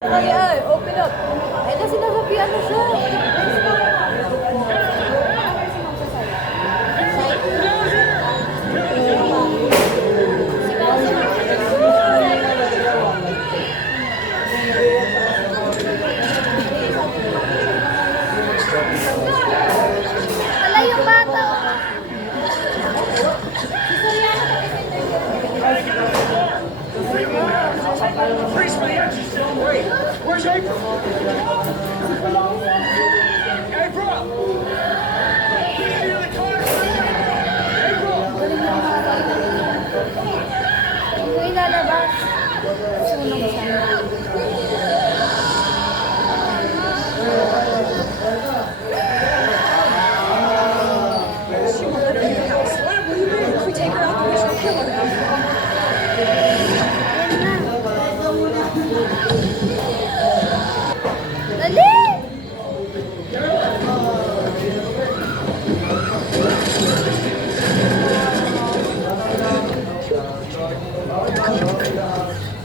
Ay, open up. Eh, kasi nasabihan na siya. Wala yung bata. Freeze for the action still. Wait, where's April? April! Get into the car! April! Kung ilalabas, sunog siya. If we take her out, we should kill her. Dali!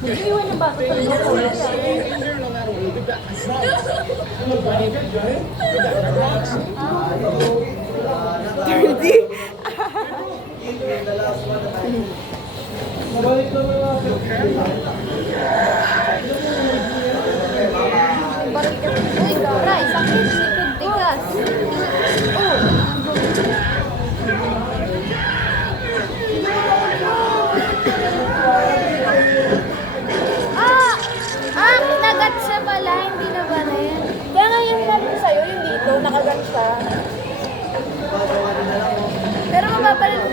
Mag-iwan ng bata sa mga baril ka. Uy, Ray, sakit. Likod, tigas. Ah! Ah, kinagat siya pala. Hindi na ba rin? Kaya nga yung sabi ko sa'yo, yung dito, nakagat siya. Pero mababalin mo.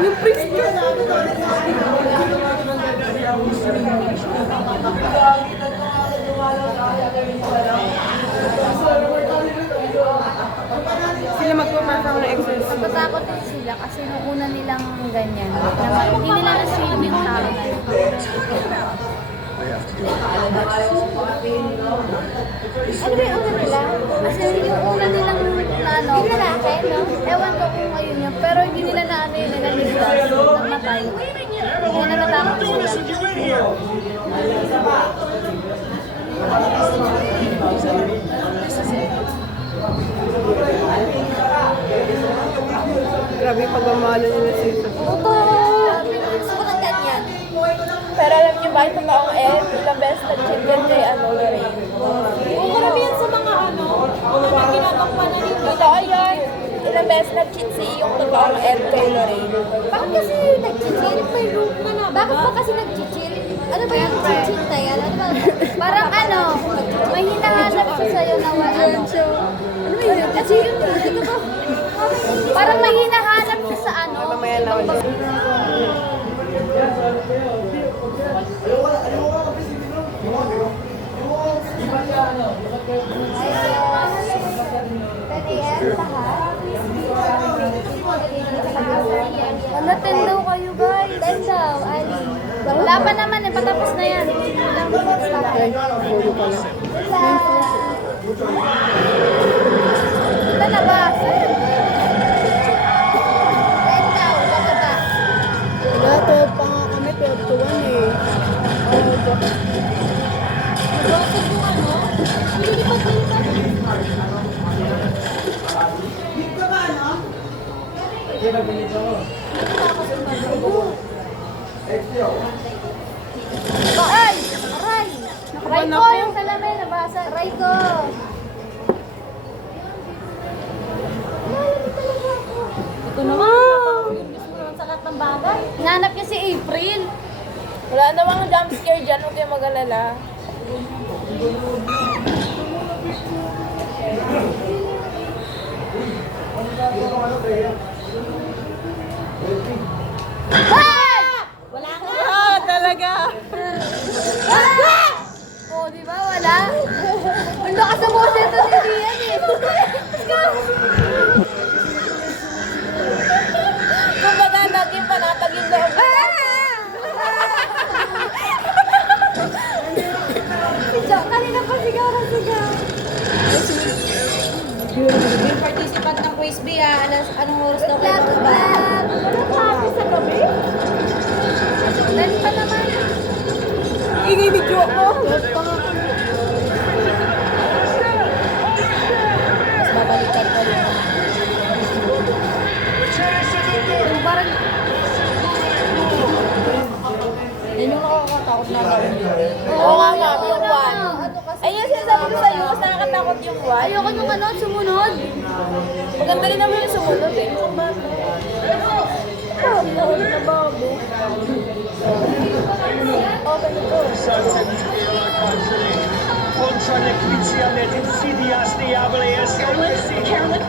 Yung priest Sila magpa-perform ng exercise. Natatakot din sila kasi nung una nilang ganyan. Hindi nila na-save yung tao na yun. Ano ba yung una nila? Kasi yung una nilang na ano, lalaki, no? Ewan ko kung ayun yun. Pero hindi nila na ano yun, naliligtas, namatay. Kaya natatakot sila. You in here! Grabe yung pagmamahal nila sa isa. Gusto ko ng ganyan. Pero alam niyo ba, itong taong ilang beses nag-cheat yan kay Lorraine. Oo, karamihan sa mga mga ginagampanan nila. Totoo yan. Ilang beses nag-cheat si yung totoong kay Lorraine. Bakit kasi nag-cheat? May group na na. Bakit ba kasi nag-cheat? Ano ba yung cheat na yan? Ano ba? Parang may hinahanap siya sa'yo na ano ba yun? Kasi yun, ito ba? Parang may hinahanap siya sa ano. Mamaya na ulit. Ano, 10 daw kayo guys? 10 daw, Ali. Wala pa naman eh, patapos na yan. Ilang minutes na kayo. Ito na ba? 10 daw, bababa. Wala, 12 pa nga kami, 12 to 1 eh. Nagwasag yung ano? Hindi pa Ay! Aray! Aray ko! Yung salamin, nabasa. Aray ko! Ito naman! Sa lahat ng bagay. Hinanap niya si April. Wala namang jump scare dyan. Huwag kayong mag-alala. Hey! Wala nga! Ah, talaga! Oh, di ba? Wala? Ang lakas ng boses ito ni Rian eh. Kumbaga, naging panatag yung loob. Kanina pa sigaw na sigaw. Yung participant ng quiz B anong oras daw kayo ba? Wala pa ako sa gabi. Dali pa naman. Ingay video ko. Mas babalikan ko rin. Yung parang Yan yung nakakatakot na gawin yun. Oo nga ma'am, yung one. ano kasi. Ayun, sinasabi ko sa'yo, mas nakakatakot yung one. Ayoko nung ano, sumunod. Maganda rin naman yung sumunod eh. Na bago. Okay na to. Contra l'equizia let insidias diaboleas Carolyn,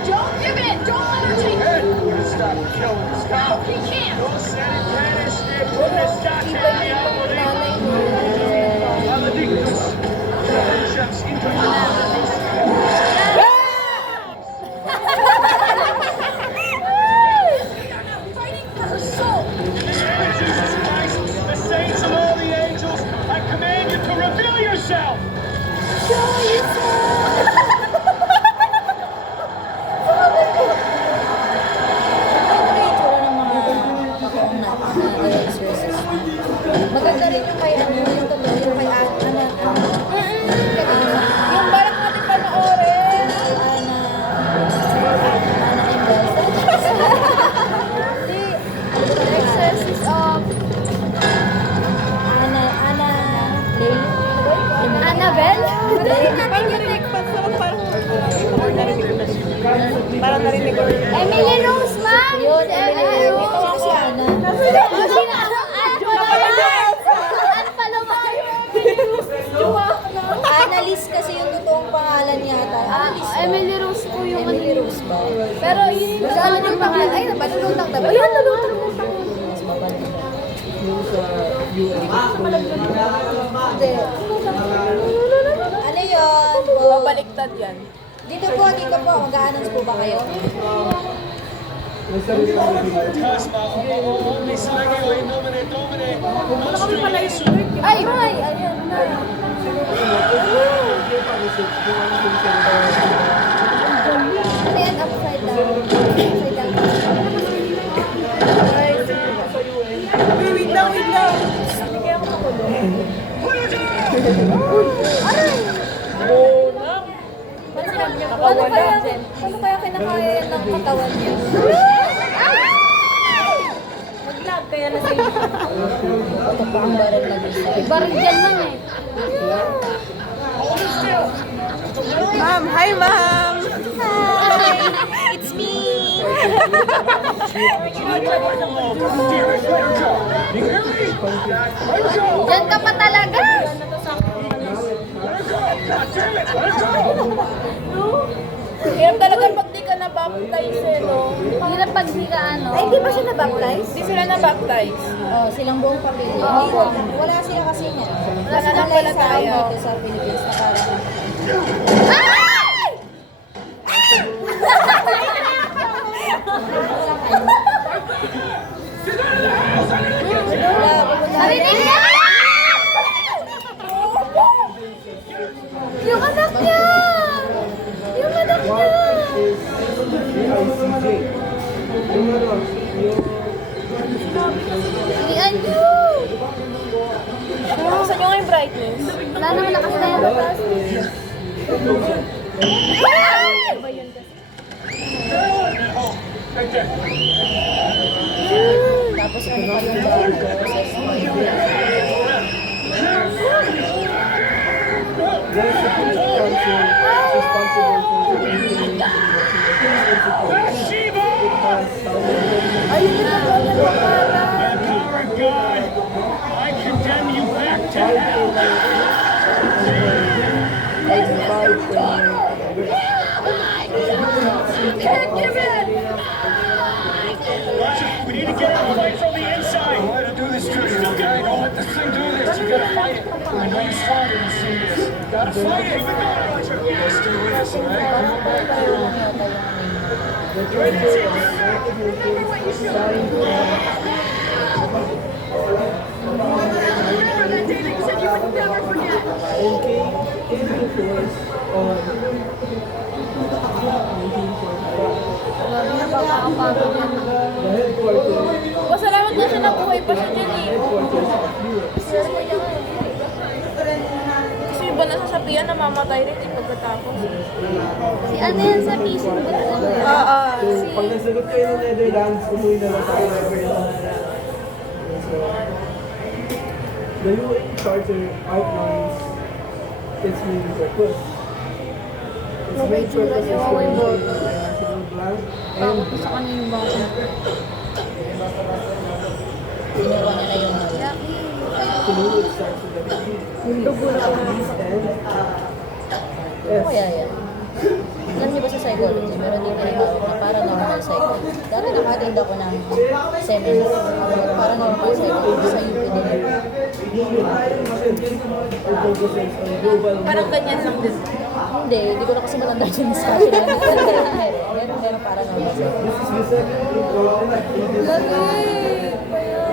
don't give in. Don't let her take Stop killing us. No, he can't. No sanitaris ne potestate diaboli. Maledictus. Vengeance interminatus. Fighting for her soul. Jesus Christ, the saints and all the angels, I command you to reveal yourself. Ano yung itsura ng mga taong na exorcist? Maganda rin yung kay ano, yung totoo, yung kay Ana. Yung balak natin panoorin. Ana Ingalls. The Exorcist of Ana Lane. Annabelle. Dali natin yung Parang narinig ko rin. Emily Rose, ma'am. Yun, Emily ito Rose. si Ana. Annalise kasi yung totoong pangalan yata. Annalise. Emily Rose po yung Emily Rose ba? Pero yung ano yung pangalan? Ay, nabalutang na ba? Ayun, nalutang mo pa. Mas mabalik. Hindi. Ano yun? Babaliktad yan. Dito po. Mag-a-announce po ba kayo? Fantasma, omni slagio in nomine Domine, nostri Iesu. Ay, ayan na. Ano yan? Upside down. Upside down. Wait lang. Paano kaya kinakaya yan ng katawan niya? Nag-lag kaya na sa'yo. Ito po ang baril na gusto. Baril dyan man eh. Ma'am, hi ma'am. It's me! Dyan ka pa talaga. Hirap talaga pag di ka na-baptize eh, no? Hirap pag di ka ano. Ay, di ba siya na-baptize? Hindi sila na-baptize. Oh, silang buong pamilya. Oo. Wala sila kasi niya. Wala na lang pala tayo. Dito sa Philippines na parang... Narinig niya! Yung anak niya! Yung anak niya! Inian niyo! Gusto nyo nga yung brightness? Wala naman lakas na yan. Tapos ano pa yung bago sa smile. Shiva! Ayun na lang yung pangalan. Power of God, I condemn you back to hell. We need to get the fight from the inside. I want to do this to you, okay? Don't let this thing do this. You gotta fight it. I know you're stronger than see this. You gotta fight it. Stay with us, all right? Parang tayo lang yata yung You ready to take this? Tell me what you feel. pa siya dyan eh. Swerte niya nga eh. Kasi iba nasasabihan na mamatay rin eh pagkatapos. Si ano yan sa piso ba talaga? Oo. Pag nasagot kayo ng Netherlands, umuwi na lang tayo. So, the UN Charter outlines its main purpose. Its main purpose is to maintain international plan and Bakit sa kanya yung bata? Ginawa niya na yung to it starts with the peace and Ano kaya yan? Alam niyo ba sa psychology, meron din tinatawag na paranormal psychology. Dati naka-attend ako ng seminar about paranormal psychology sa UP din. focuses on global Parang ganyan lang din. Hindi ko na kasi matanda yung discussion. Meron paranormal psychology. This is the second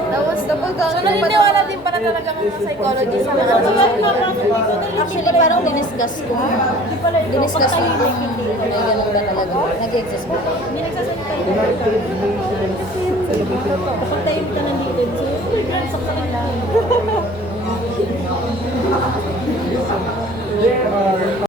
Tapos kapag So naniniwala din pala talaga ng psychology sa mga actually parang diniscuss ko. Diniscuss ko kung may ganun ba talaga. Nag-exist ba? Hindi nagsasalita yun. United Nations celebration of Kapag tayo ka nandito, so, sa kanila. there are